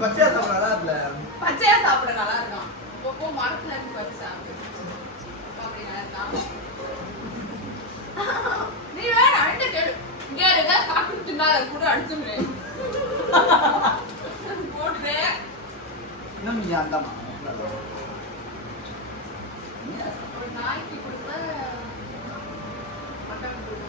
பச்சையா சாப்பிட நல்லா இல்ல. பச்சையா சாப்பிட நல்லா இருக்கும். போ மரத்துல இருந்து பச்சை சாப்பிடு. அப்படி நல்லா இருக்கா? நீ வேற அடிட்ட கேளு. இங்க ஏதாவது சாப்பிட்டு தின்னால கூட அடிச்சுடுறேன். போடுதே. இன்னும் நீ அந்தமா. ஒரு நாய்க்கு கொடுத்த மட்டன் கொடுத்த